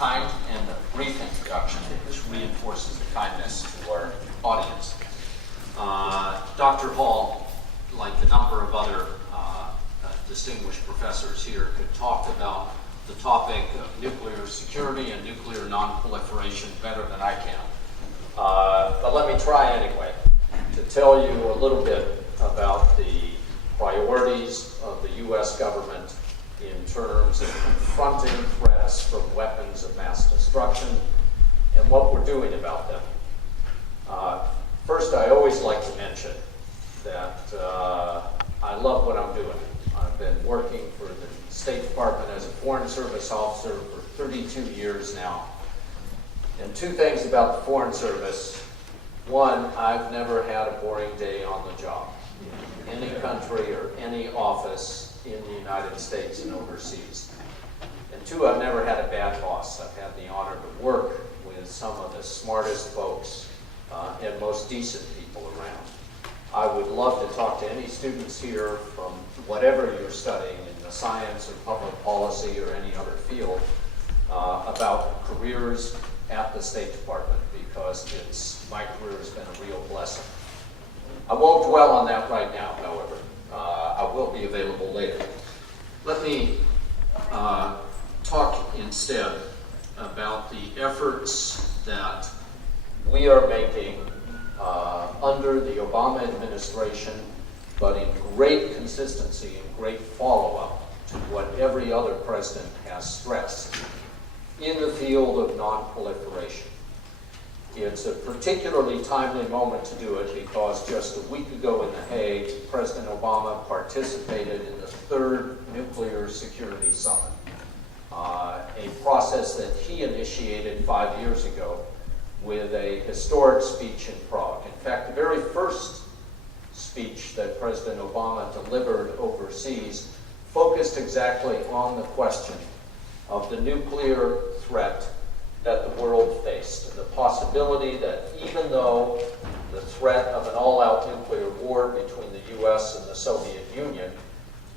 kind and a brief introduction, which reinforces the kindness to our audience. Dr. Hall, like a number of other distinguished professors here, could talk about the topic of nuclear security and nuclear non-proliferation better than I can. But let me try anyway to tell you a little bit about the priorities of the U.S. government in terms of confronting threats from weapons of mass destruction and what we're doing about them. First, I always like to mention that I love what I'm doing. I've been working for the State Department as a Foreign Service officer for 32 years now. And two things about the Foreign Service. One, I've never had a boring day on the job in any country or any office in the United States and overseas. And two, I've never had a bad boss. I've had the honor to work with some of the smartest folks and most decent people around. I would love to talk to any students here from whatever you're studying in the science or public policy or any other field about careers at the State Department, because my career has been a real blessing. I won't dwell on that right now, however. I will be available later. Let me talk instead about the efforts that we are making under the Obama administration, but in great consistency and great follow-up to what every other president has stressed in the field of non-proliferation. It's a particularly timely moment to do it because just a week ago in The Hague, President Obama participated in the third Nuclear Security Summit, a process that he initiated 5 years ago with a historic speech in Prague. In fact, the very first speech that President Obama delivered overseas focused exactly on the question of the nuclear threat that the world faced, and the possibility that even though the threat of an all-out nuclear war between the U.S. and the Soviet Union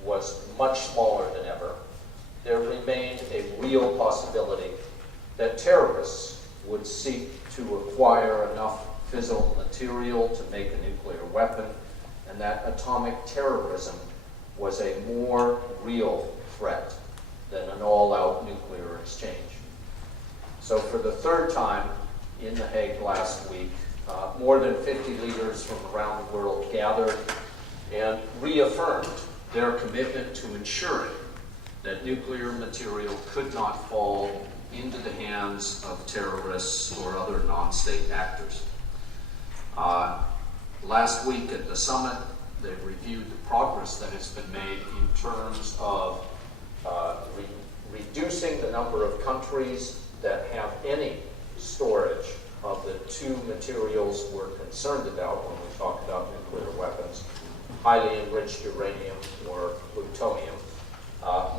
was much smaller than ever, there remained a real possibility that terrorists would seek to acquire enough fissile material to make a nuclear weapon, and that atomic terrorism was a more real threat than an all-out nuclear exchange. So for the third time in The Hague last week, more than 50 leaders from around the world gathered and reaffirmed their commitment to ensuring that nuclear material could not fall into the hands of terrorists or other non-state actors. Last week at the summit, they reviewed the progress that has been made in terms of reducing the number of countries that have any storage of the two materials we're concerned about when we talk about nuclear weapons, highly enriched uranium or plutonium.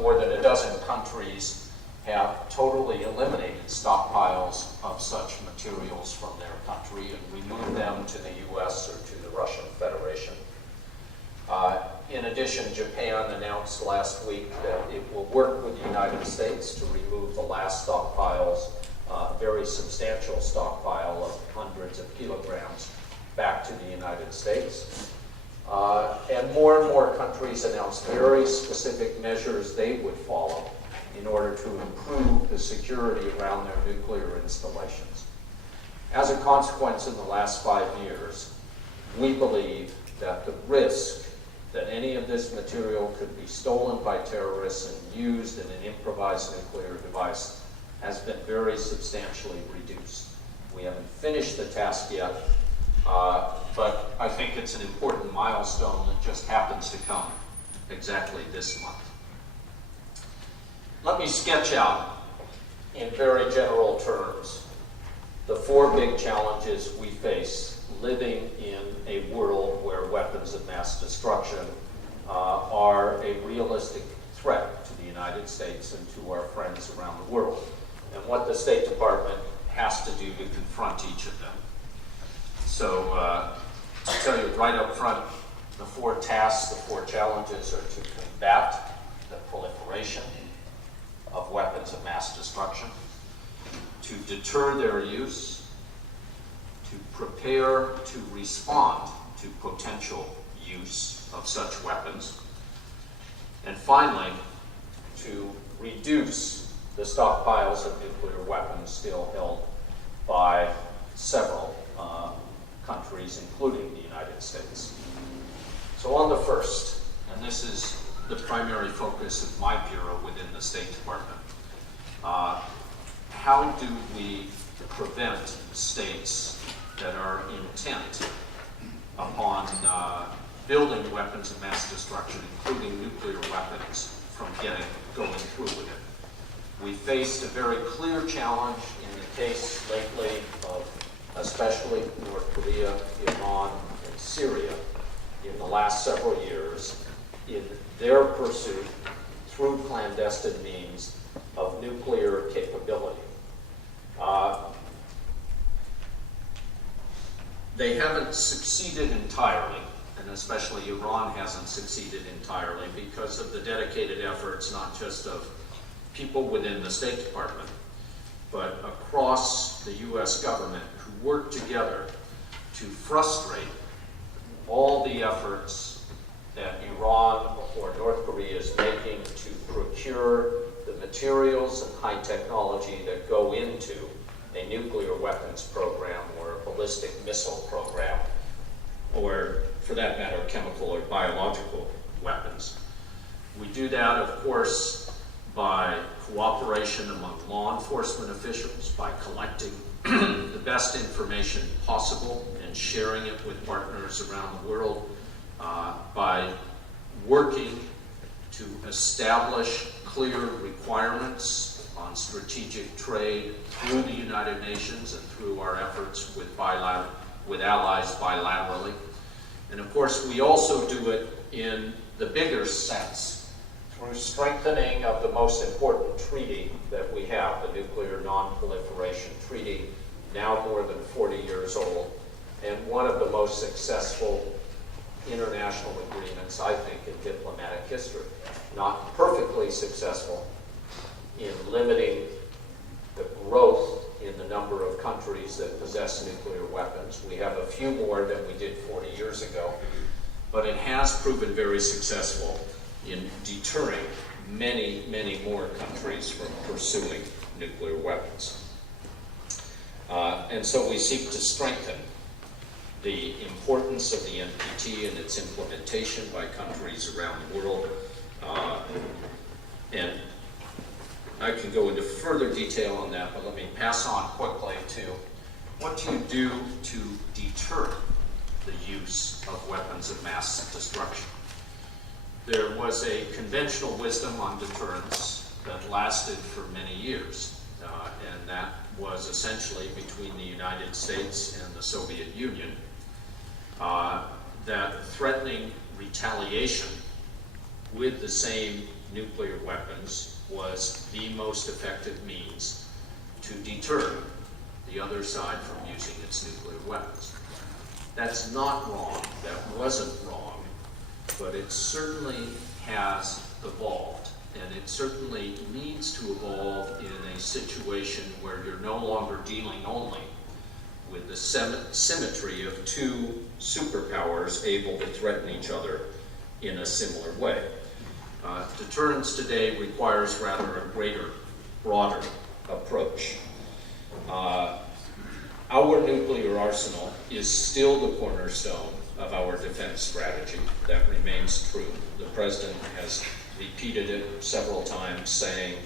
More than a dozen countries have totally eliminated stockpiles of such materials from their country and removed them to the US or to the Russian Federation. In addition, Japan announced last week that it will work with the United States to remove the last stockpiles, a very substantial stockpile of hundreds of kilograms, back to the United States. And more countries announced very specific measures they would follow in order to improve the security around their nuclear installations. As a consequence, in the last 5 years, we believe that the risk that any of this material could be stolen by terrorists and used in an improvised nuclear device has been very substantially reduced. We haven't finished the task yet, but I think it's an important milestone that just happens to come exactly this month. Let me sketch out, in very general terms, the four big challenges we face living in a world where weapons of mass destruction are a realistic threat to the United States and to our friends around the world, and what the State Department has to do to confront each of them. So I'll tell you right up front, the four tasks, the four challenges are to combat the proliferation of weapons of mass destruction, to deter their use, to prepare to respond to potential use of such weapons, and finally, to reduce the stockpiles of nuclear weapons still held by several countries, including the United States. So on the first, and this is the primary focus of my bureau within the State Department, how do we prevent states that are intent upon building weapons of mass destruction, including nuclear weapons, from going through with it? We faced a very clear challenge in the case lately of especially North Korea, Iran, and Syria in the last several years in their pursuit through clandestine means of nuclear capability. They haven't succeeded entirely, and especially Iran hasn't succeeded entirely because of the dedicated efforts not just of people within the State Department, but across the US government who work together to frustrate all the efforts that Iran or North Korea is making to procure the materials and high technology that go into a nuclear weapons program or a ballistic missile program, or for that matter, chemical or biological weapons. We do that, of course, by cooperation among law enforcement officials, by collecting the best information possible and sharing it with partners around the world, by working to establish clear requirements on strategic trade through the United Nations and through our efforts with allies bilaterally. And of course, we also do it in the bigger sense through strengthening of the most important treaty that we have, the Nuclear Nonproliferation Treaty, now more than 40 years old, and one of the most successful international agreements, I think, in diplomatic history. Not perfectly successful in limiting the growth in the number of countries that possess nuclear weapons. We have a few more than we did 40 years ago, but it has proven very successful in deterring many, many more countries from pursuing nuclear weapons. And so we seek to strengthen the importance of the NPT and its implementation by countries around the world. And I can go into further detail on that, but let me pass on quickly to what do you do to deter the use of weapons of mass destruction. There was a conventional wisdom on deterrence that lasted for many years, and that was essentially between the United States and the Soviet Union, that threatening retaliation with the same nuclear weapons was the most effective means to deter the other side from using its nuclear weapons. That's not wrong, that wasn't wrong, but it certainly has evolved, and it certainly needs to evolve in a situation where you're no longer dealing only with the symmetry of two superpowers able to threaten each other in a similar way. Deterrence today requires rather a greater, broader approach. Our nuclear arsenal is still the cornerstone of our defense strategy. That remains true. The President has repeated it several times, saying,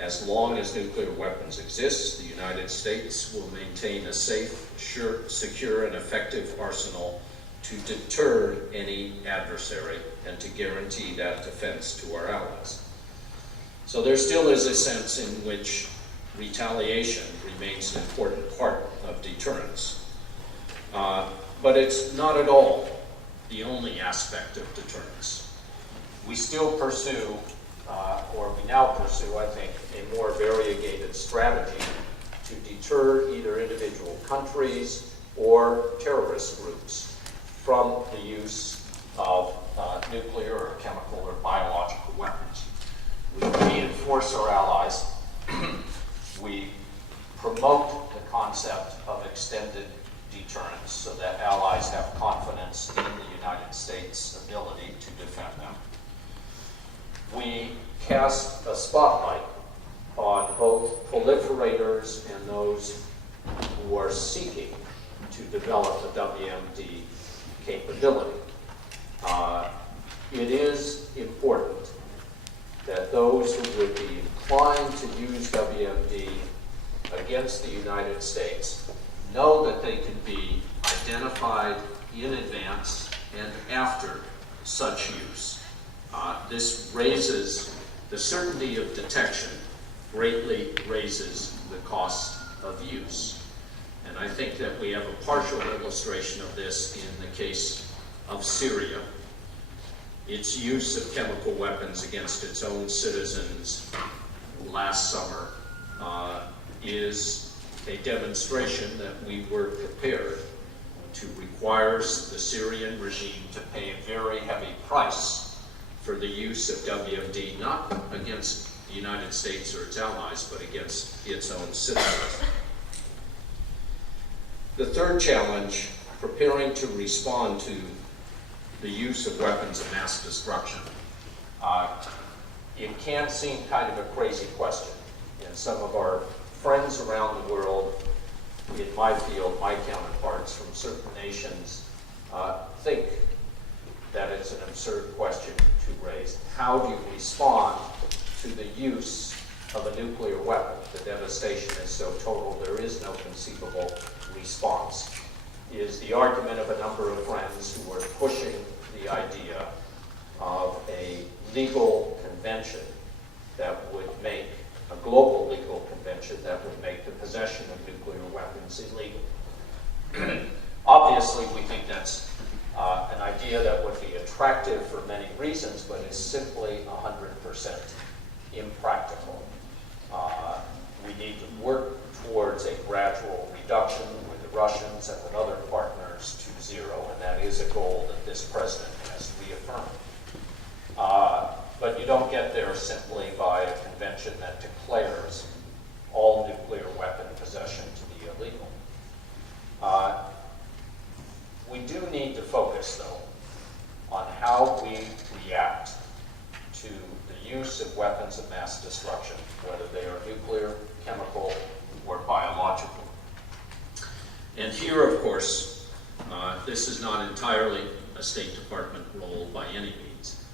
as long as nuclear weapons exist, the United States will maintain a safe, sure, secure, and effective arsenal to deter any adversary and to guarantee that defense to our allies. So there still is a sense in which retaliation remains an important part of deterrence. But it's not at all the only aspect of deterrence. We still pursue, or we now pursue, I think, a more variegated strategy to deter either individual countries or terrorist groups from the use of nuclear or chemical or biological weapons. We reinforce our allies. We promote the concept of extended deterrence so that allies have confidence in the United States' ability to defend them. We cast a spotlight on both proliferators and those who are seeking to develop a WMD capability. It is important that those who would be inclined to use WMD against the United States know that they can be identified in advance and after such use. This raises the certainty of detection, greatly raises the cost of use. And I think that we have a partial illustration of this in the case of Syria. Its use of chemical weapons against its own citizens last summer is a demonstration that we were prepared to require the Syrian regime to pay a very heavy price for the use of WMD, not against the United States or its allies, but against its own citizens. The third challenge, preparing to respond to the use of weapons of mass destruction. It can seem kind of a crazy question, and some of our friends around the world in my field, my counterparts from certain nations, think that it's an absurd question to raise. How do you respond to the use of a nuclear weapon? The devastation is so total, there is no conceivable response. Is the argument of a number of friends who are pushing the idea of a legal convention that would make, a global legal convention that would make the possession of nuclear weapons illegal. Obviously, we think that's an idea that would be attractive for many reasons, but is simply 100% impractical. We need to work towards a gradual reduction with the Russians and with other partners to zero, and that is a goal that this president has reaffirmed. But you don't get there simply by a convention that declares all nuclear weapon possession to be illegal. We do need to focus, though, on how we react to the use of weapons of mass destruction, whether they are nuclear, chemical, or biological. And here, of course, this is not entirely a State Department role by any means.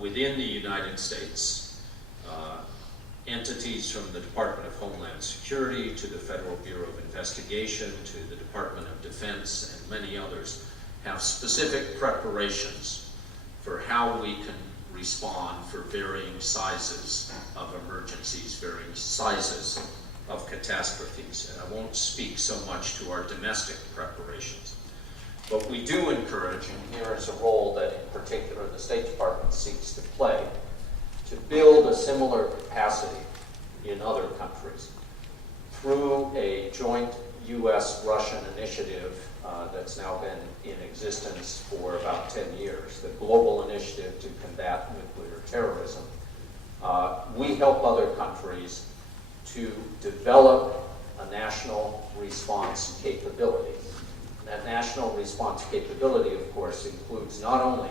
Within the United States, entities from the Department of Homeland Security to the Federal Bureau of Investigation to the Department of Defense and many others have specific preparations for how we can respond for varying sizes of emergencies, varying sizes of catastrophes. And I won't speak so much to our domestic preparations. But we do encourage, and here is a role that in particular the State Department seeks to play, to build a similar capacity in other countries through a joint U.S.-Russian initiative that's now been in existence for about 10 years, the Global Initiative to Combat Nuclear Terrorism. We help other countries to develop a national response capability. That national response capability, of course, includes not only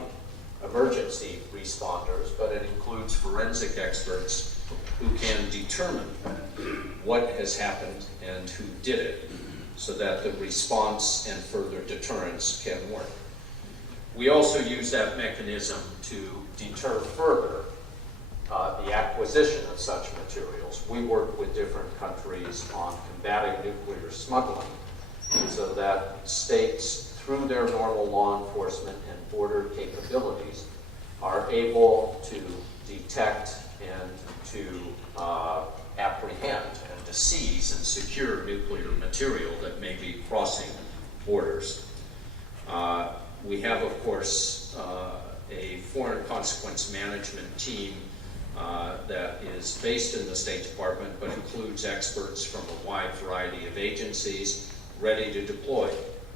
emergency responders, but it includes forensic experts who can determine what has happened and who did it, so that the response and further deterrence can work. We also use that mechanism to deter further the acquisition of such materials. We work with different countries on combating nuclear smuggling, so that states, through their normal law enforcement and border capabilities, are able to detect and to apprehend and to seize and secure nuclear material that may be crossing borders. We have, of course, a foreign consequence management team that is based in the State Department, but includes experts from a wide variety of agencies ready to deploy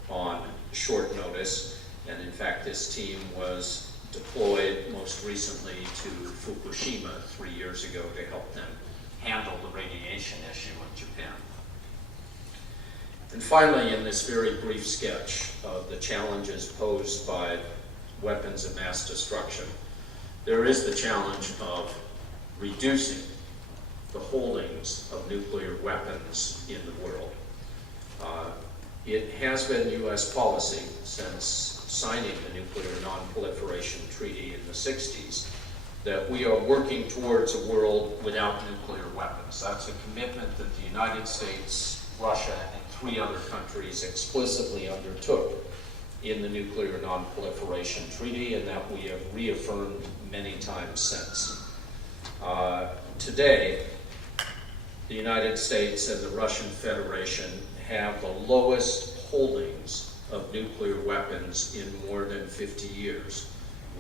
on short notice. And in fact, this team was deployed most recently to Fukushima 3 years ago to help them handle the radiation issue in Japan. And finally, in this very brief sketch of the challenges posed by weapons of mass destruction, there is the challenge of reducing the holdings of nuclear weapons in the world. It has been U.S. policy since signing the Nuclear Nonproliferation Treaty in the 60s that we are working towards a world without nuclear weapons. That's a commitment that the United States, Russia, and 3 other countries explicitly undertook in the Nuclear Nonproliferation Treaty, and that we have reaffirmed many times since. Today, the United States and the Russian Federation have the lowest holdings of nuclear weapons in more than 50 years.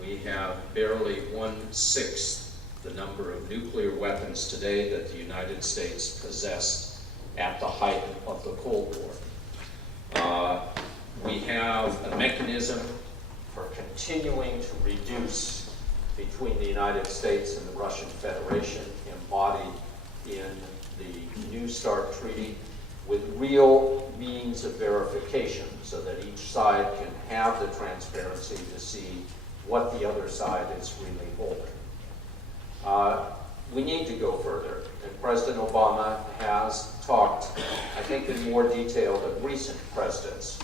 We have barely 1/6 the number of nuclear weapons today that the United States possessed at the height of the Cold War. We have a mechanism for continuing to reduce between the United States and the Russian Federation, embodied in the New START Treaty, with real means of verification so that each side can have the transparency to see what the other side is really holding. We need to go further, and President Obama has talked, I think in more detail than recent presidents,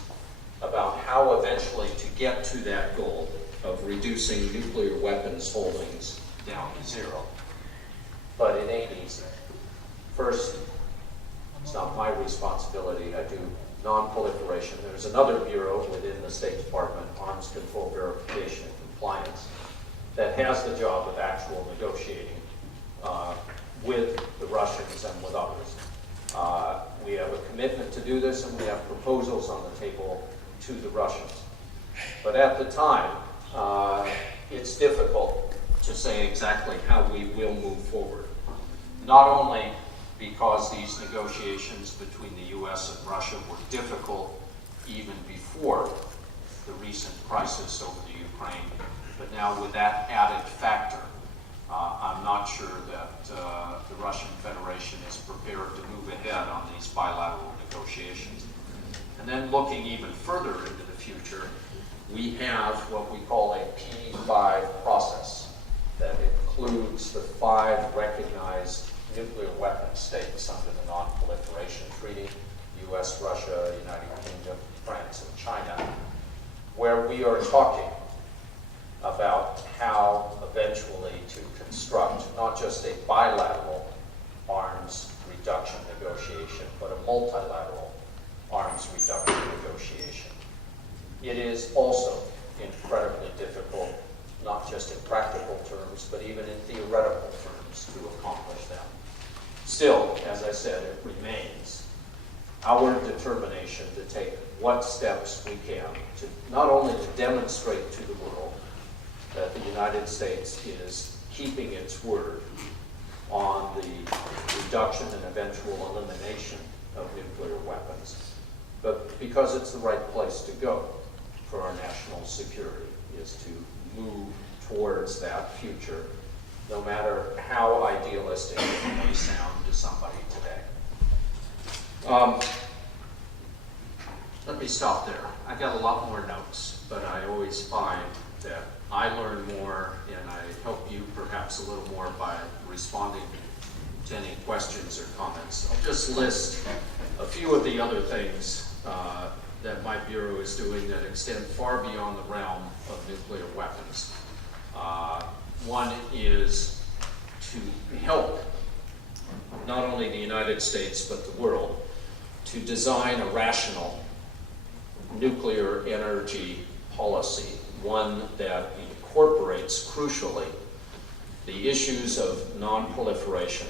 about how eventually to get to that goal of reducing nuclear weapons holdings down to 0. But it ain't easy. First, it's not my responsibility. I do non-proliferation. There's another bureau within the State Department, Arms Control Verification and Compliance, that has the job of actual negotiating with the Russians and with others. We have a commitment to do this, and we have proposals on the table to the Russians. But at the time, it's difficult to say exactly how we will move forward. Not only because these negotiations between the U.S. and Russia were difficult even before the recent crisis over the Ukraine, but now with that added factor, I'm not sure that the Russian Federation is prepared to move ahead on these bilateral negotiations. And then looking even further into the future, we have what we call a P5 process that includes the 5 recognized nuclear weapon states under the Non-Proliferation Treaty, U.S., Russia, United Kingdom, France, and China, where we are talking about how eventually to construct not just a bilateral arms reduction negotiation, but a multilateral arms reduction negotiation. It is also incredibly difficult, not just in practical terms, but even in theoretical terms, to accomplish them. Still, as I said, it remains our determination to take what steps we can to not only to demonstrate to the world that the United States is keeping its word on the reduction and eventual elimination of nuclear weapons, but because it's the right place to go for our national security, is to move towards that future, no matter how idealistic it may sound to somebody today. Let me stop there. I got a lot more notes, but I always find that I learn more and I help you perhaps a little more by responding to any questions or comments. I'll just list a few of the other things that my Bureau is doing that extend far beyond the realm of nuclear weapons. One is to help not only the United States but the world to design a rational nuclear energy policy, one that incorporates, crucially, the issues of non-proliferation,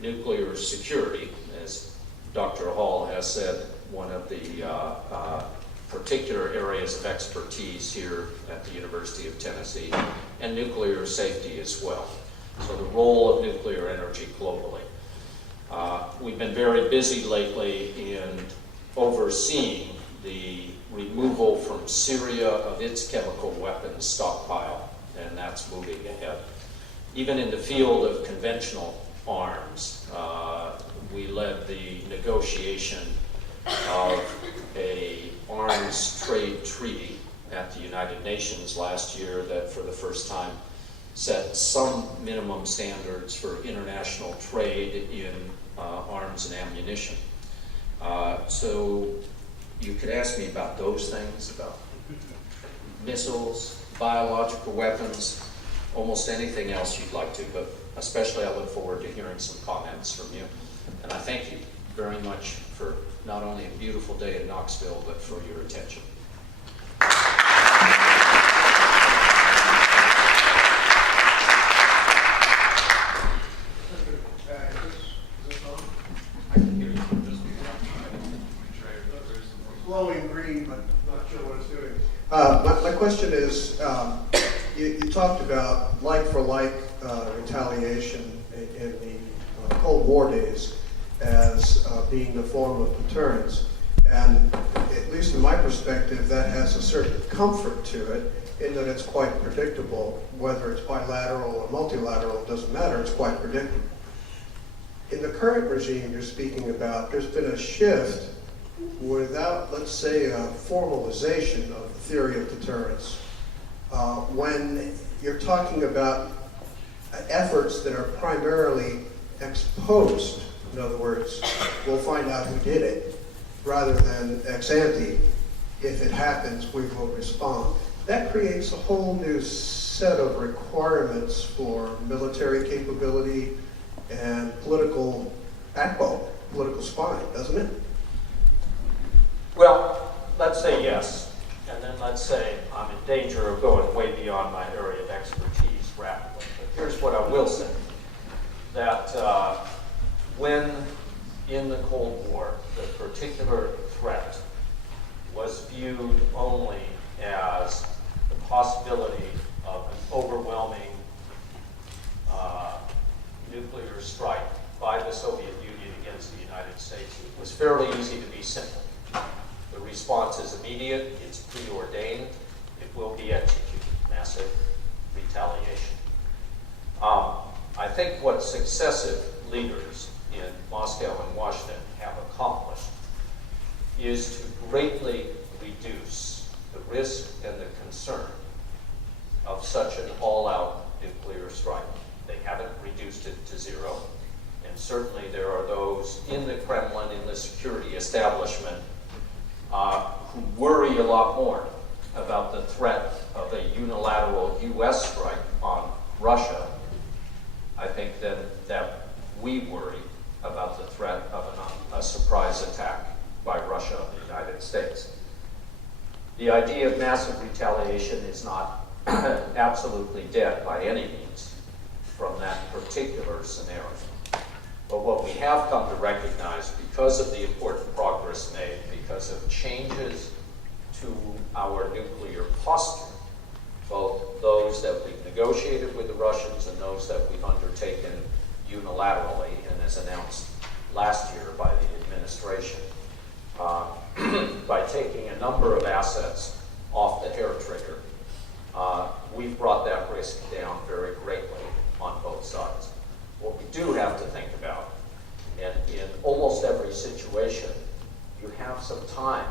nuclear security, as Dr. Hall has said, one of the particular areas of expertise here at the University of Tennessee, and nuclear safety as well. So the role of nuclear energy globally. We've been very busy lately in overseeing the removal from Syria of its chemical weapons stockpile, and that's moving ahead. Even in the field of conventional arms, we led the negotiation of a arms trade treaty at the United Nations last year that for the first time set some minimum standards for international trade in arms and ammunition. So you could ask me about those things, about missiles, biological weapons, almost anything else you'd like to, but especially I look forward to hearing some comments from you. And I thank you very much for not only a beautiful day in Knoxville, but for your attention. Glowing green, but not sure what it's doing. My question is, you talked about like-for-like retaliation in the Cold War days as being the form of deterrence. And at least in my perspective, that has a certain comfort to it in that it's quite predictable. Whether it's bilateral or multilateral, it doesn't matter, it's quite predictable. In the current regime you're speaking about, there's been a shift without, let's say, a formalization of the theory of deterrence. When you're talking about efforts that are primarily ex post, in other words, we'll find out who did it, rather than ex ante, if it happens, we will respond. That creates a whole new set of requirements for military capability and political backbone, political spine, doesn't it? Well, let's say yes, and then let's say I'm in danger of going way beyond my area of expertise rapidly. But here's what I will say, that when in the Cold War, the particular threat was viewed only as the possibility of an overwhelming nuclear strike by the Soviet Union against the United States, it was fairly easy to be simple. The response is immediate, it's preordained, it will be executed, massive retaliation. I think what successive leaders in Moscow and Washington have accomplished is to greatly reduce the risk and the concern of such an all-out nuclear strike. They haven't reduced it to zero, and certainly there are those in the Kremlin, in the security establishment, who worry a lot more about the threat of a unilateral U.S. strike on Russia, I think, than that we worry about the threat of a surprise attack by Russia on the United States. The idea of massive retaliation is not absolutely dead by any means from that particular scenario. But what we have come to recognize, because of the important progress made, because of changes to our nuclear posture, both those that we've negotiated with the Russians and those that we've undertaken unilaterally and as announced last year by the administration, by taking a number of assets off the hair trigger, we've brought that risk down very greatly on both sides. What we do have to think about, and in almost every situation, you have some time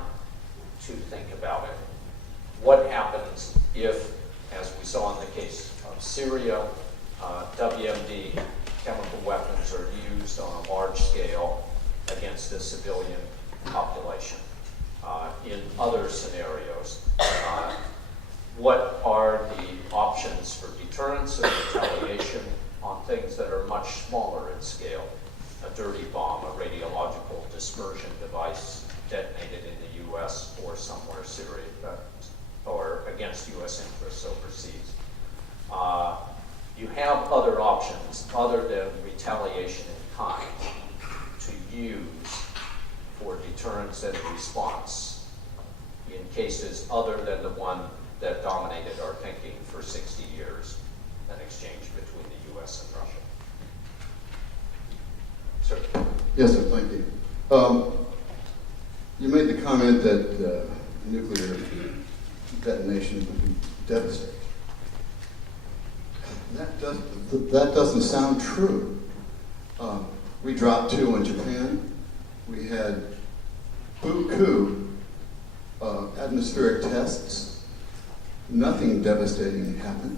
to think about it. What happens if, as we saw in the case of Syria, WMD chemical weapons are used on a large scale against the civilian population? In other scenarios, what are the options for deterrence and retaliation on things that are much smaller in scale? A dirty bomb, a radiological dispersion device detonated in the U.S. or somewhere Syria, or against U.S. interests overseas. You have other options other than retaliation in kind to use for deterrence and response in cases other than the one that dominated our thinking for 60 years, an exchange between the U.S. and Russia. Sir. Yes, sir, thank you. You made the comment that nuclear detonation would be devastating. That doesn't sound true. We dropped 2 on Japan. We had buku atmospheric tests, nothing devastating happened.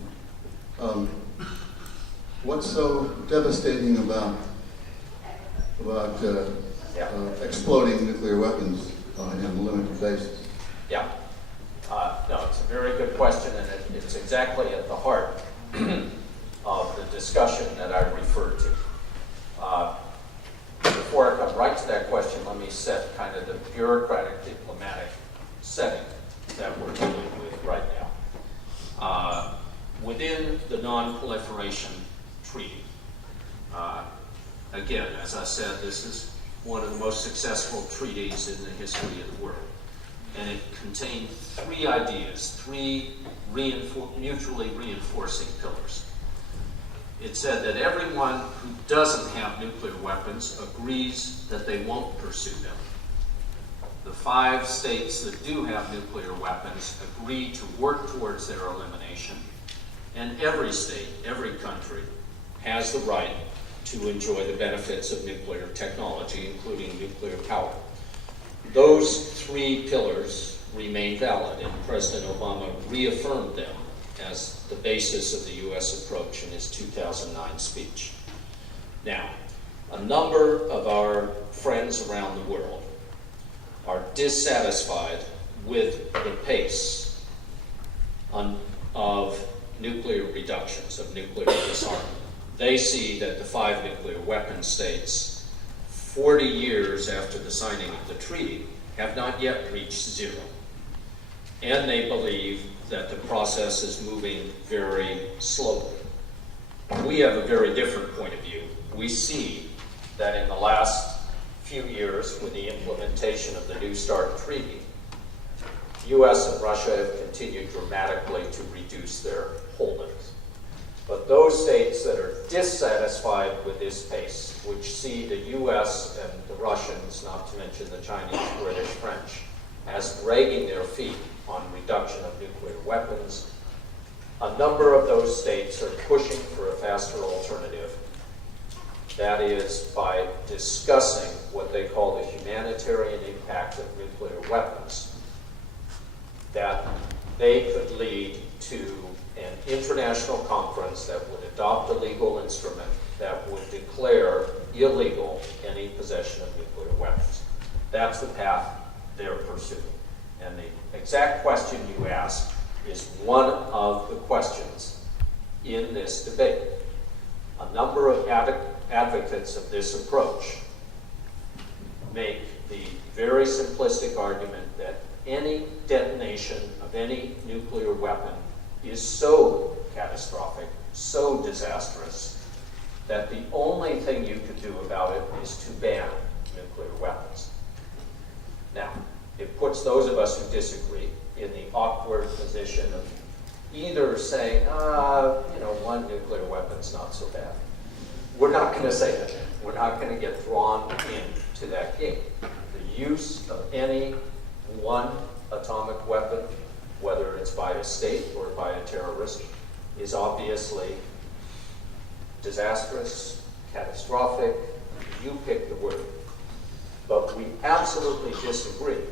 What's so devastating about exploding nuclear weapons on a limited basis? Yeah. No, it's a very good question, and it's exactly at the heart of the discussion that I referred to. Before I come right to that question, let me set kind of the bureaucratic diplomatic setting that we're dealing with right now. Within the Non-Proliferation Treaty, again, as I said, this is one of the most successful treaties in the history of the world. And it contained three ideas, three mutually reinforcing pillars. It said that everyone who doesn't have nuclear weapons agrees that they won't pursue them. The 5 states that do have nuclear weapons agree to work towards their elimination. And every state, every country, has the right to enjoy the benefits of nuclear technology, including nuclear power. Those 3 pillars remain valid, and President Obama reaffirmed them as the basis of the U.S. approach in his 2009 speech. Now, a number of our friends around the world are dissatisfied with the pace of nuclear reductions, of nuclear disarmament. They see that the 5 nuclear weapon states, 40 years after the signing of the treaty, have not yet reached 0. And they believe that the process is moving very slowly. We have a very different point of view. We see that in the last few years, with the implementation of the New START treaty, U.S. and Russia have continued dramatically to reduce their holdings. But those states that are dissatisfied with this pace, which see the U.S. and the Russians, not to mention the Chinese, British, French, as dragging their feet on reduction of nuclear weapons, a number of those states are pushing for a faster alternative. That is by discussing what they call the humanitarian impact of nuclear weapons, that they could lead to an international conference that would adopt a legal instrument that would declare illegal any possession of nuclear weapons. That's the path they're pursuing. And the exact question you asked is one of the questions in this debate. A number of advocates of this approach make the very simplistic argument that any detonation of any nuclear weapon is so catastrophic, so disastrous, that the only thing you could do about it is to ban nuclear weapons. Now, it puts those of us who disagree in the awkward position of either saying, one nuclear weapon's not so bad. We're not going to say that. We're not going to get drawn into that game. The use of any one atomic weapon, whether it's by a state or by a terrorist, is obviously disastrous, catastrophic. You pick the word. But we absolutely disagree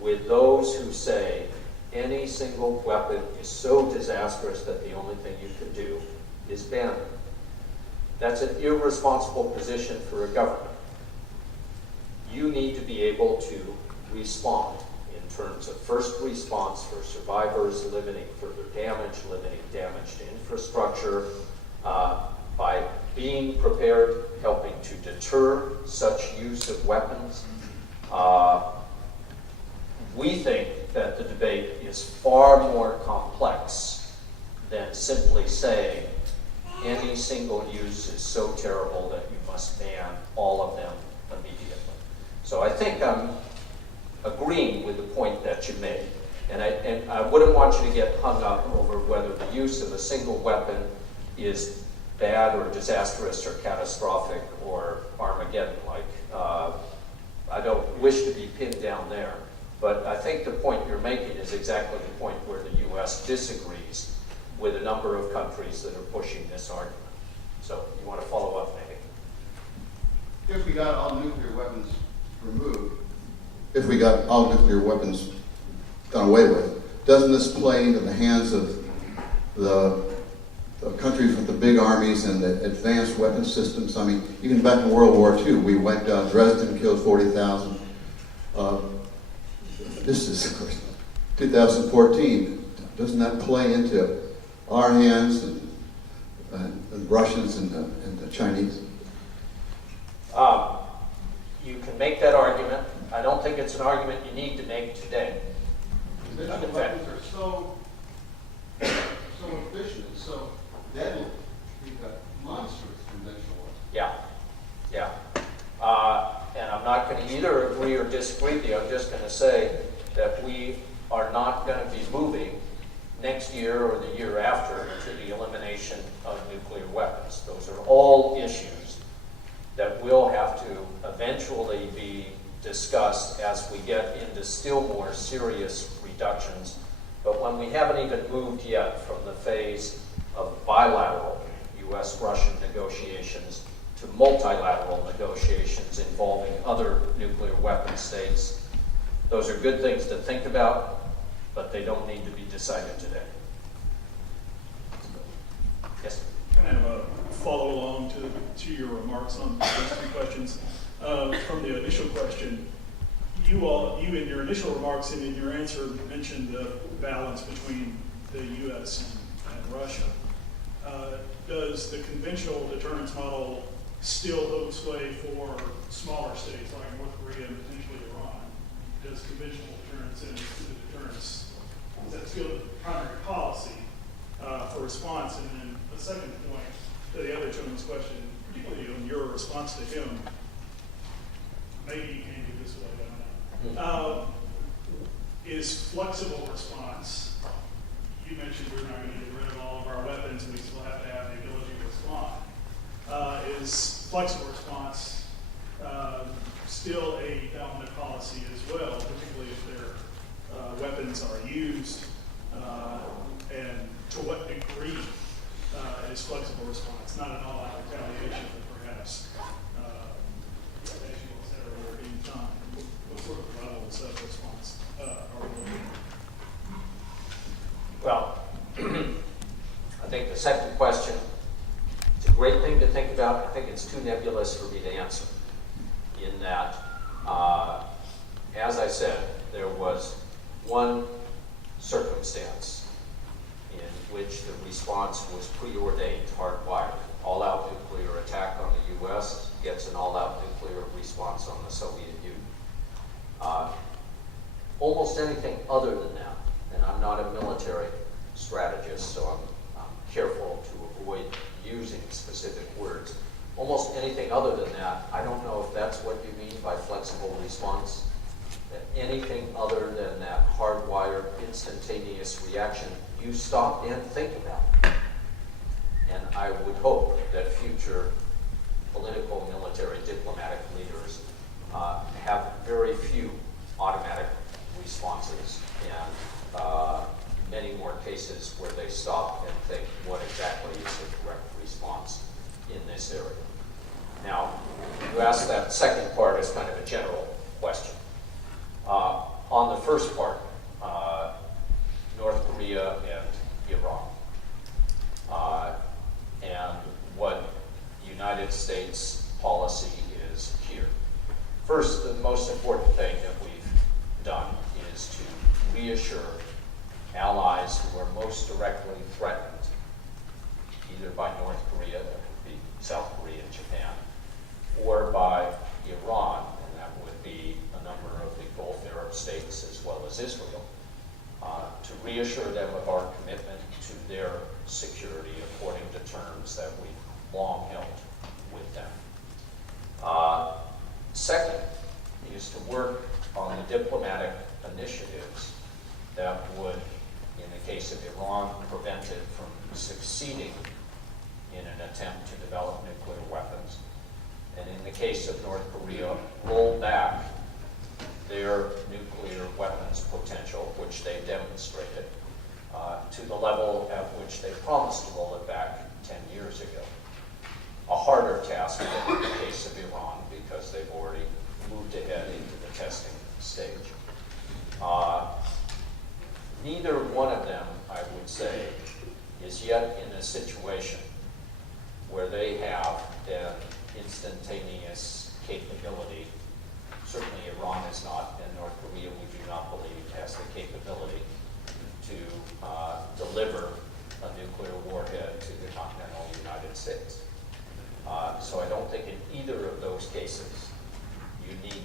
with those who say any single weapon is so disastrous that the only thing you can do is ban it. That's an irresponsible position for a government. You need to be able to respond in terms of first response for survivors, limiting further damage, limiting damage to infrastructure, by being prepared, helping to deter such use of weapons. We think that the debate is far more complex than simply saying any single use is so terrible that you must ban all of them immediately. So I think I'm agreeing with the point that you made. And I wouldn't want you to get hung up over whether the use of a single weapon is bad or disastrous or catastrophic or Armageddon-like. I don't wish to be pinned down there. But I think the point you're making is exactly the point where the U.S. disagrees with a number of countries that are pushing this argument. So you want to follow up, maybe? If we got all nuclear weapons removed, if we got all nuclear weapons done away with, doesn't this play into the hands of the countries with the big armies and the advanced weapon systems? I mean, even back in World War II, we wiped out Dresden, killed 40,000. This is, of course, 2014. Doesn't that play into our hands and the Russians and the Chinese? You can make that argument. I don't think it's an argument you need to make today. Conventional weapons are so efficient and so deadly. You've got monstrous conventional weapons. Yeah, yeah. And I'm not going to either agree or disagree with you. I'm just going to say that we are not going to be moving next year or the year after to the elimination of nuclear weapons. Those are all issues that will have to eventually be discussed as we get into still more serious reductions. But when we haven't even moved yet from the phase of bilateral U.S.-Russian negotiations to multilateral negotiations involving other nuclear weapon states, those are good things to think about, but they don't need to be decided today. Yes? Kind of a follow along to your remarks on those two questions. From the initial question, you in your initial remarks and in your answer mentioned the balance between the U.S. and Russia. Does the conventional deterrence model still hold sway for smaller states like North Korea and potentially Iran? Does conventional deterrence and the deterrence, is that still the primary policy for response? And then the second point to the other gentleman's question, particularly on your response to him, maybe you can do this way, I don't know. Is flexible response, you mentioned we're not going to get rid of all of our weapons, we still have to have the ability to respond. Is flexible response still a dominant policy as well, particularly if their weapons are used, and to what degree is flexible response, not an all-out retaliation, but perhaps time. What sort of levels of response are we looking at? Well, I think the second question, it's a great thing to think about. I think it's too nebulous for me to answer in that, as I said, there was one circumstance in which the response was preordained, hardwired. All-out nuclear attack on the U.S. gets an all-out nuclear response on the Soviet Union. Almost anything other than that, and I'm not a military strategist, so I'm careful to avoid using specific words. Almost anything other than that, I don't know if that's what you mean by flexible response. That anything other than that hardwired, instantaneous reaction, you stop and think about. And I would hope that future political, military, diplomatic leaders have very few automatic responses and many more cases where they stop and think what exactly is the correct response in this area. Now, you asked that second part as kind of a general question. On the first part, North Korea and Iran, and what United States policy is here. First, the most important thing that we've done is to reassure allies who are most directly threatened, either by North Korea, that would be South Korea and Japan, or by Iran, and that would be a number of the Gulf Arab states as well as Israel, to reassure them of our commitment to their security according to terms that we've long held with them. Second is to work on the diplomatic initiatives that would, in the case of Iran, prevent it from succeeding in an attempt to develop nuclear weapons. And in the case of North Korea, roll back their nuclear weapons potential, which they've demonstrated, to the level at which they promised to roll it back 10 years ago. A harder task than in the case of Iran, because they've already moved ahead into the testing stage.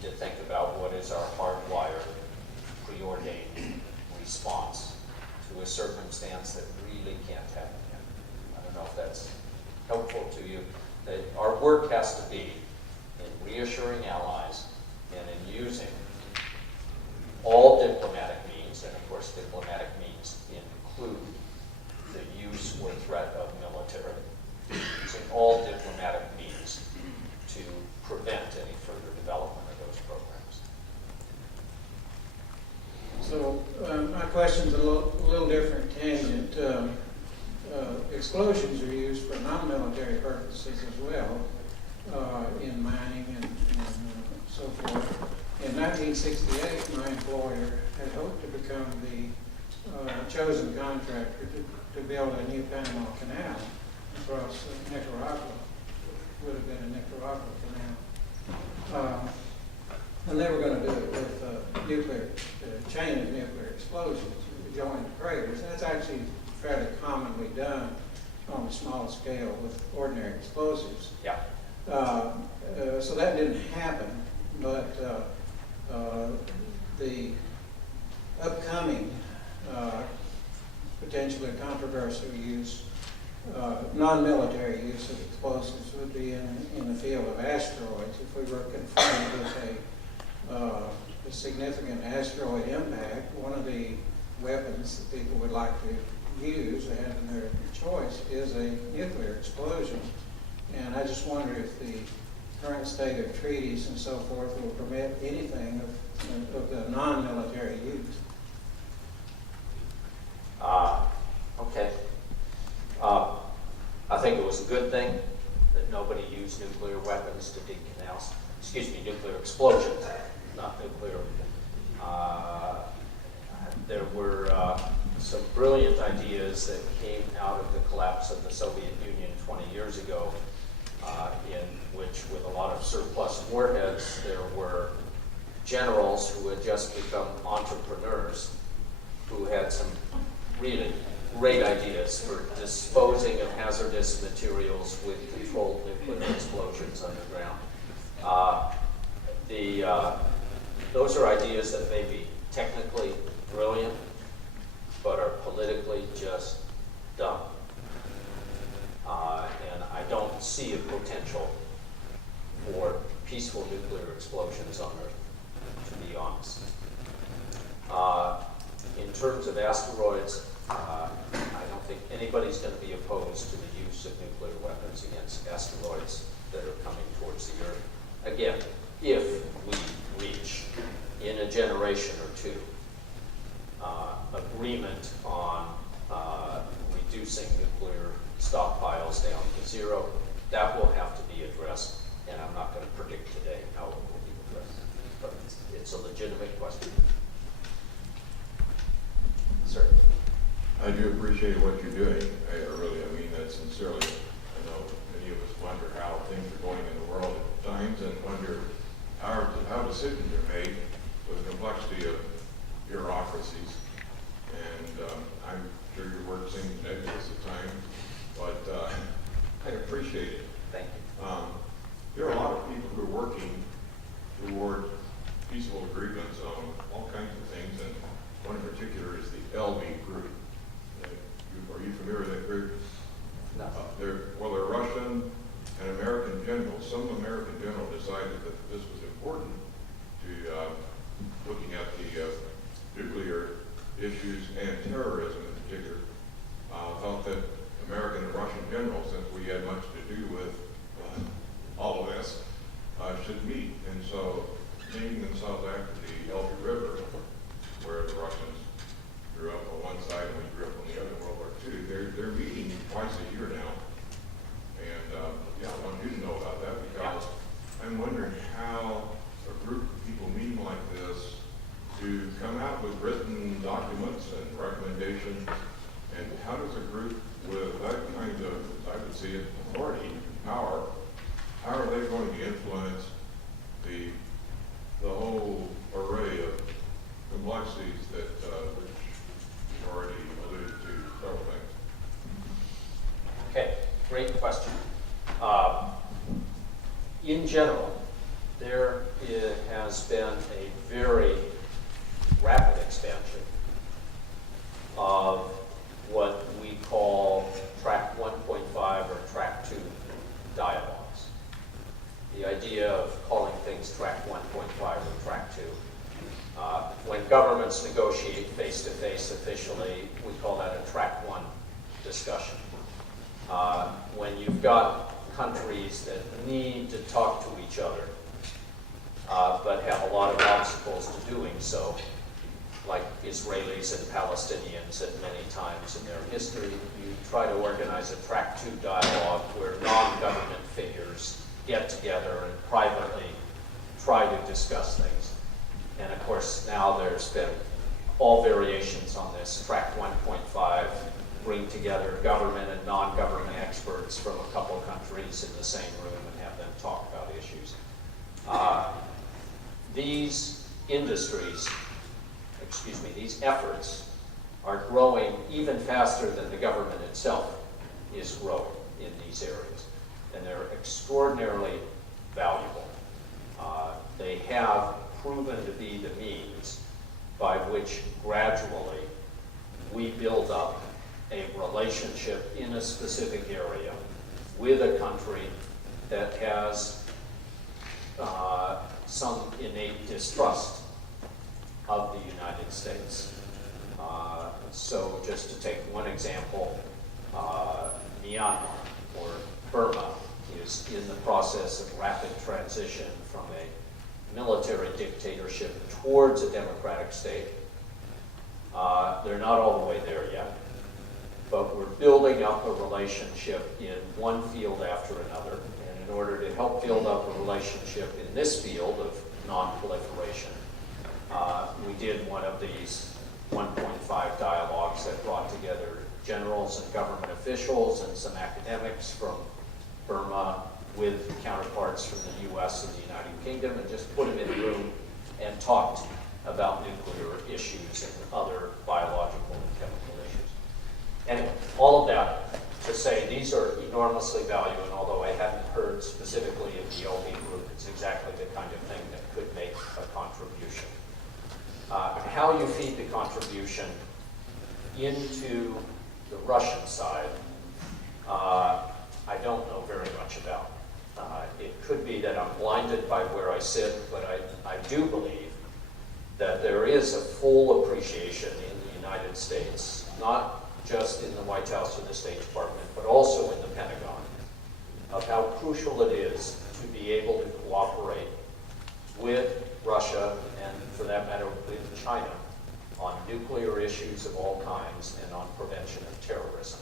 to think about what is our hardwired, preordained response to a circumstance that really can't happen again. I don't know if that's helpful to you. That our work has to be in reassuring allies and in using all diplomatic means, and of course diplomatic means include the use or threat of military, using all diplomatic means to prevent any further development of those programs. So my question's a little different tangent. Explosions are used for non-military purposes as well, in mining and so forth. In 1968, my employer had hoped to become the chosen contractor to build a new Panama Canal across Nicaragua. Would have been a Nicaragua canal. And they were going to do it with nuclear, chain of nuclear explosions, joined craters. That's actually fairly commonly done on a small scale with ordinary explosives. Yeah. So that didn't happen, but the upcoming potentially controversial use, non-military use of explosives would be in the field of asteroids. If we were confronted with a significant asteroid impact, one of the weapons that people would like to use, they have in their choice, is a nuclear explosion. And I just wonder if the current state of treaties and so forth will permit anything of the non-military use. Okay. I think it was a good thing that nobody used nuclear weapons to dig canals. Excuse me, nuclear explosions, not nuclear. There were some brilliant ideas that came out of the collapse of the Soviet Union 20 years ago, in which, with a lot of surplus warheads, there were generals who had just become entrepreneurs who had some really great ideas for disposing of hazardous materials with controlled nuclear explosions underground. Those are ideas that may be technically brilliant, but are politically just dumb. And I don't see a potential for peaceful nuclear explosions on Earth, to be honest. In terms of asteroids, I don't think anybody's going to be opposed to the use of nuclear weapons against asteroids that are coming towards the Earth. Again, if we reach, in a generation or two, agreement on reducing nuclear stockpiles down to zero, that will have to be addressed, and I'm not going to predict today how it will be addressed. But it's a legitimate question. Sir? I do appreciate what you're doing. I mean that sincerely. I know many of us wonder how things are going in the world at times and wonder how decisions are made with the complexity of bureaucracies. And I'm sure your work seems nebulous at times, but I appreciate it. Thank you. There are a lot of people who are working toward peaceful agreements on all kinds of things, and one in particular is the LV group. Are you familiar with that group? No. They're Russian and American generals. Some American generals decided that this was important to looking at the nuclear issues and terrorism in particular. Felt that American and Russian generals, since we had much to do with all of this, should meet. And so naming themselves after the Elbe River, where the Russians grew up on one side and we grew up on the other in World War II, they're meeting twice a year now. And yeah, I want you to know about that because I'm wondering how a group of people meeting like this to come out with written documents and recommendations, and how does a group with that kind of, I would see it, authority, power, how are they going to influence the whole has been a very rapid expansion of what we call track 1.5 or track 2 dialogues. The idea of calling things track 1.5 or track 2. When governments negotiate face-to-face officially, we call that a track 1 discussion. When you've got countries that need to talk to each other, but have a lot of obstacles to doing so, like Israelis and Palestinians at many times in their history, you try to organize a track 2 dialogue where non-government figures get together and privately try to discuss things. And of course, now there's been all variations on this. Track 1.5 bring together government and non-government experts from a couple of countries in the same room and have them talk about issues. These industries, these efforts are growing even faster than the government itself is growing in these areas. And they're extraordinarily valuable. They have proven to be the means by which gradually we build up a relationship in a specific area with a country that has some innate distrust of the United States. So just to take one example, Myanmar, or Burma, is in the process of rapid transition from a military dictatorship towards a democratic state. They're not all the way there yet, but we're building up a relationship in one field after another. And in order to help build up a relationship in this field of non-proliferation, we did one of these 1.5 dialogues that brought together generals and government officials and some academics from Burma with counterparts from the US and the United Kingdom, and just put them in a room and talked about nuclear issues and other biological and chemical issues. Anyway, all of that to say these are enormously valuable, and although I hadn't heard specifically of the LB group, it's exactly the kind of thing that could make a contribution. How you feed the contribution into the Russian side, I don't know very much about. It could be that I'm blinded by where I sit, but I do believe that there is a full appreciation in the United States, not just in the White House or the State Department, but also in the Pentagon, of how crucial it is to be able to cooperate with Russia, and for that matter with China, on nuclear issues of all kinds and on prevention of terrorism.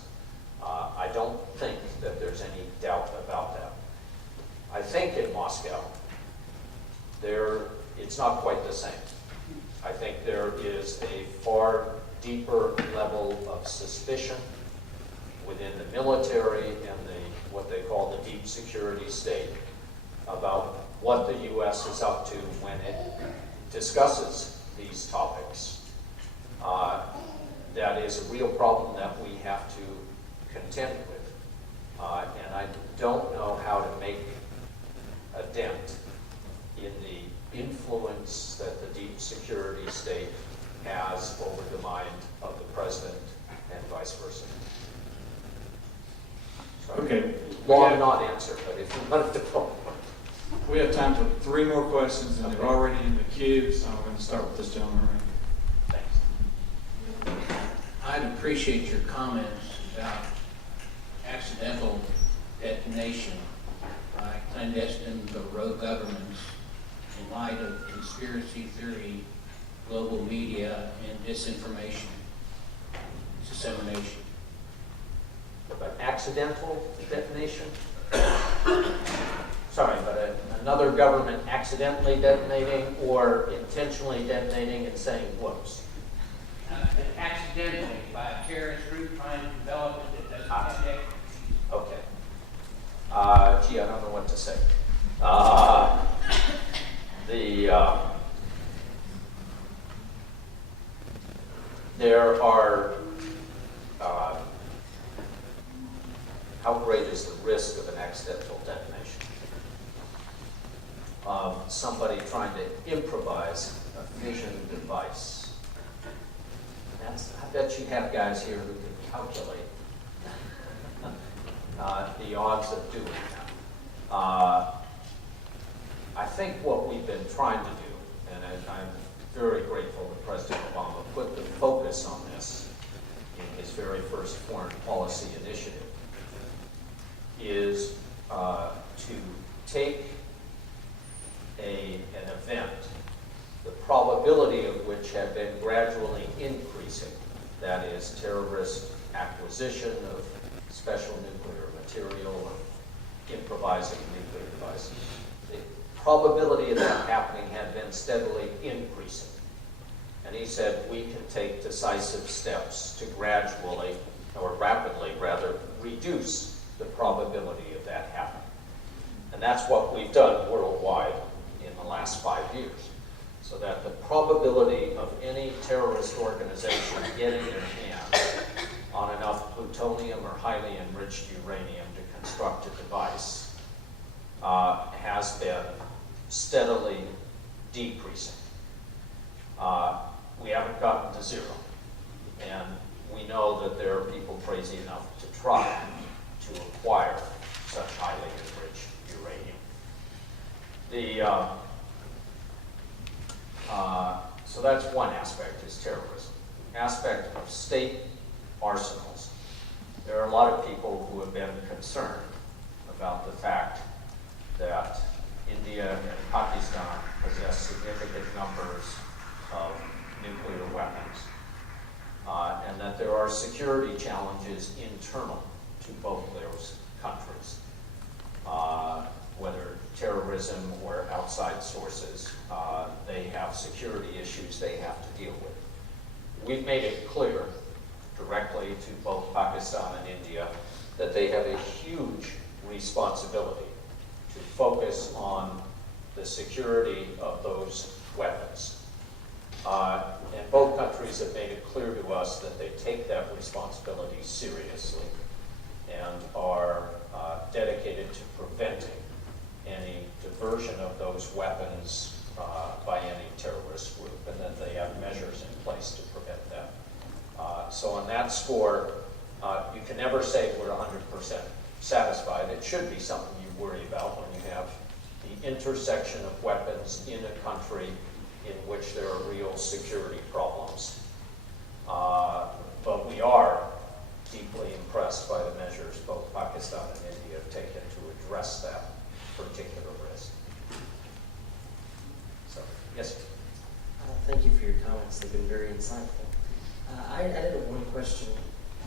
I don't think that there's any doubt about that. I think in Moscow, it's not quite the same. I think there is a far deeper level of suspicion within the military and what they call the deep security state about what the U.S. is up to when it discusses these topics. That is a real problem that we have to contend with. And I don't know how to make a dent in the influence that the deep security state has over the mind of the president and vice versa. Sorry. Okay. Long non-answer, but if you want to follow. We have time for 3 more questions, and they're already in the queue, so I'm going to start with this gentleman right Thanks. I'd appreciate your comments about accidental detonation by clandestine or rogue governments in light of conspiracy theory, global media, and disinformation dissemination. About accidental detonation? Sorry, but another government accidentally detonating or intentionally detonating and saying whoops? Accidentally by a terrorist group trying to develop it that doesn't have the expertise. Okay. Gee, I don't know what to say. There are, how great is the risk of an accidental detonation? of somebody trying to improvise a fission device. I bet you have guys here who can calculate the odds of doing that. I think what we've been trying to do, and I'm very grateful that President Obama put the focus on this in his very first foreign policy initiative, is to take an event, the probability of which had been gradually increasing, that is terrorist acquisition of special nuclear material or improvising nuclear devices. The probability of that happening had been steadily increasing. And he said we can take decisive steps to gradually, or rapidly rather, reduce the probability of that happening. And that's what we've done worldwide in the last 5 years. So that the probability of any terrorist organization getting their hands on enough plutonium or highly enriched uranium to construct a device has been steadily decreasing. We haven't gotten to zero. And we know that there are people crazy enough to try to acquire such highly enriched uranium. So that's one aspect, is terrorism. Aspect of state arsenals. There are a lot of people who have been concerned about the fact that India and Pakistan possess significant numbers of nuclear weapons, and that there are security challenges internal to both those countries, whether terrorism or outside sources. They have security issues they have to deal with. We've made it clear directly to both Pakistan and India that they have a huge responsibility to focus on the security of those weapons. And both countries have made it clear to us that they take that responsibility seriously and are dedicated to preventing any diversion of those weapons by any terrorist group, and that they have measures in place to prevent that. So on that score, you can never say we're 100% satisfied. It should be something you worry about when you have the intersection of weapons in a country in which there are real security problems. But we are deeply impressed by the measures both Pakistan and India have taken to address that particular risk. So, yes? Thank you for your comments. They've been very insightful. I did have one question.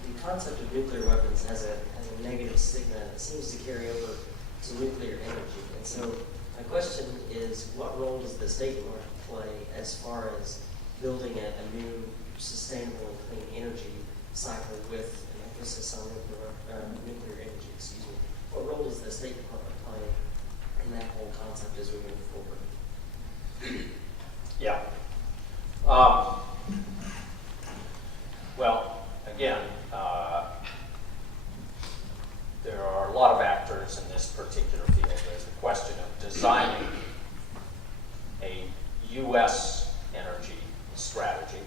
The concept of nuclear weapons has a negative stigma that seems to carry over to nuclear energy. And so my question is, what role does the state market play as far as building a new sustainable and clean energy cycle with an emphasis on nuclear energy? Excuse me. What role does the State Department play in that whole concept as we move forward? Yeah. Well, again, there are a lot of actors in this particular field. There's the question of designing a U.S. energy strategy,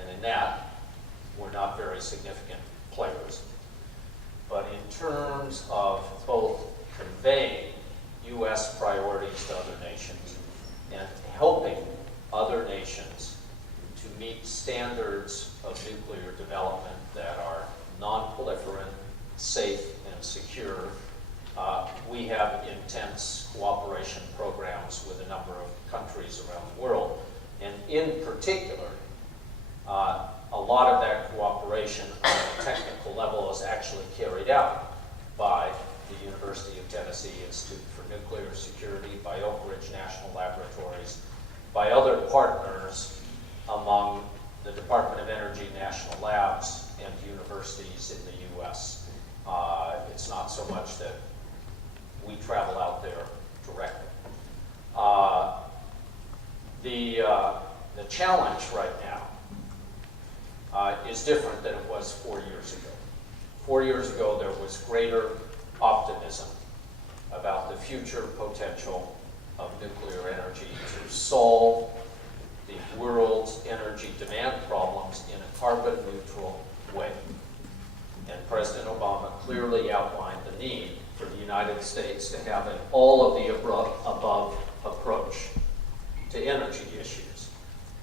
and in that, we're not very significant players. But in terms of both conveying U.S. priorities to other nations and helping other nations to meet standards of nuclear development that are non-proliferant, safe, and secure, we have intense cooperation programs with a number of countries around the world. And in particular, a lot of that cooperation on a technical level is actually carried out by the University of Tennessee Institute for Nuclear Security, by Oak Ridge National Laboratories, by other partners among the Department of Energy national labs and universities in the U.S. It's not so much that we travel out there directly. The challenge right now is different than it was 4 years ago. 4 years ago, there was greater optimism about the future potential of nuclear energy to solve the world's energy demand problems in a carbon neutral way. And President Obama clearly outlined the need for the United States to have an all of the above approach to energy issues,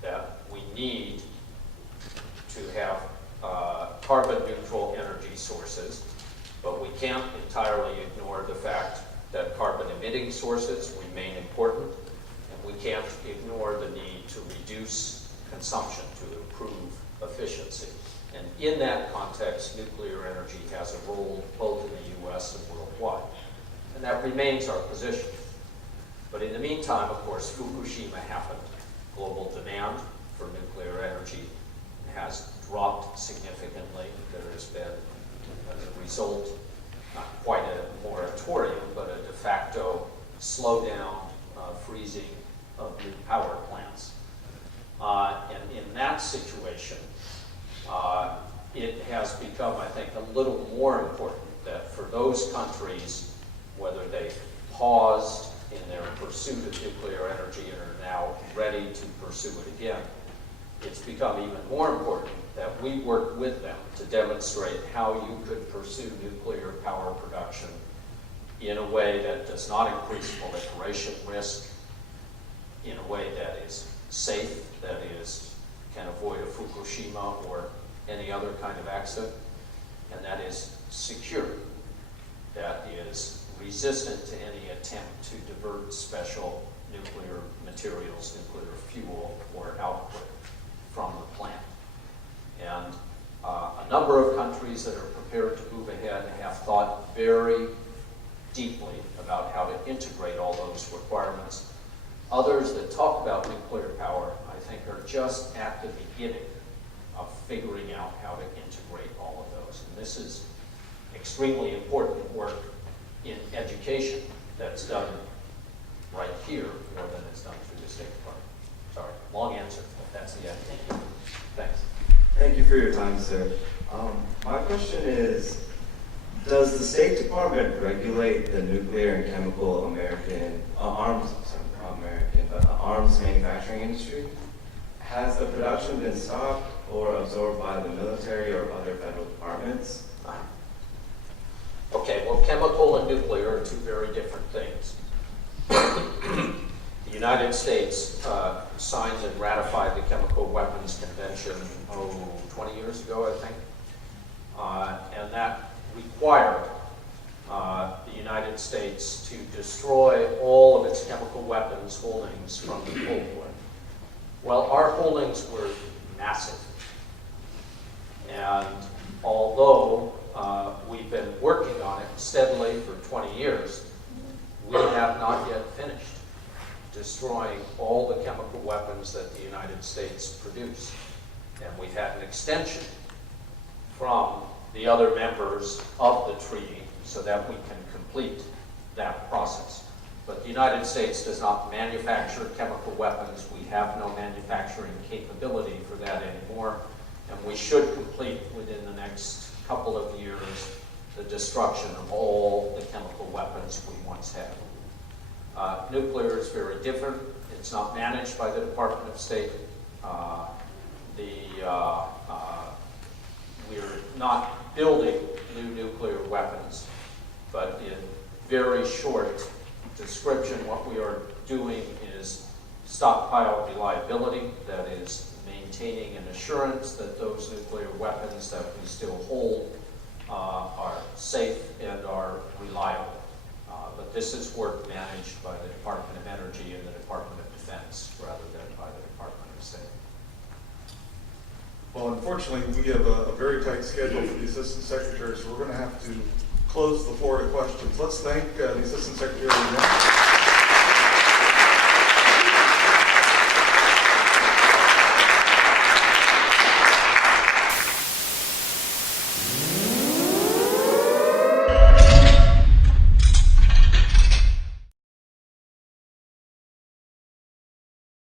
that we need to have carbon neutral energy sources, but we can't entirely ignore the fact that carbon emitting sources remain important, and we can't ignore the need to reduce consumption to improve efficiency. And in that context, nuclear energy has a role both in the US and worldwide. And that remains our position. But in the meantime, of course, Fukushima happened. Global demand for nuclear energy has dropped significantly. There has been, as a result, not quite a moratorium, but a de facto slowdown, freezing of new power plants. And in that situation, it has become, I think, a little more important that for those countries, whether they've paused in their pursuit of nuclear energy and are now ready to pursue it again, it's become even more important that we work with them to demonstrate how you could pursue nuclear power production in a way that does not increase proliferation risk, in a way that is safe, that can avoid a Fukushima or any other kind of accident, and that is secure, that is resistant to any attempt to divert special nuclear materials, nuclear fuel, or output from the plant. And a number of countries that are prepared to move ahead have thought very deeply about how to integrate all those requirements. Others that talk about nuclear power, I think, are just at the beginning of figuring out how to integrate all of those. And this is extremely important work in education that's done right here more than it's done through the State Department. Sorry, long answer, but that's the end. Thanks. Thank you for your time, sir. My question is, does the State Department regulate the nuclear and chemical arms manufacturing industry? Has the production been stopped or absorbed by the military or other federal departments? Okay, well, chemical and nuclear are two very different things. The United States signed and ratified the Chemical Weapons Convention, 20 years ago, I think. And that required the United States to destroy all of its chemical weapons holdings from the Cold War. Well, our holdings were massive. And although we've been working on it steadily for 20 years, we have not yet finished destroying all the chemical weapons that the United States produced. And we've had an extension from the other members of the treaty so that we can complete that process. But the United States does not manufacture chemical weapons. We have no manufacturing capability for that anymore. And we should complete within the next couple of years the destruction of all the chemical weapons we once had. Nuclear is very different. It's not managed by the Department of State. We're not building new nuclear weapons, but in very short description, what we are doing is stockpile reliability, that is maintaining an assurance that those nuclear weapons that we still hold are safe and are reliable. But this is work managed by the Department of Energy and the Department of Defense rather than by the Department of State. Well, unfortunately, we have a very tight schedule for the Assistant Secretary, so we're going to have to close the floor to questions. Let's thank the Assistant Secretary again.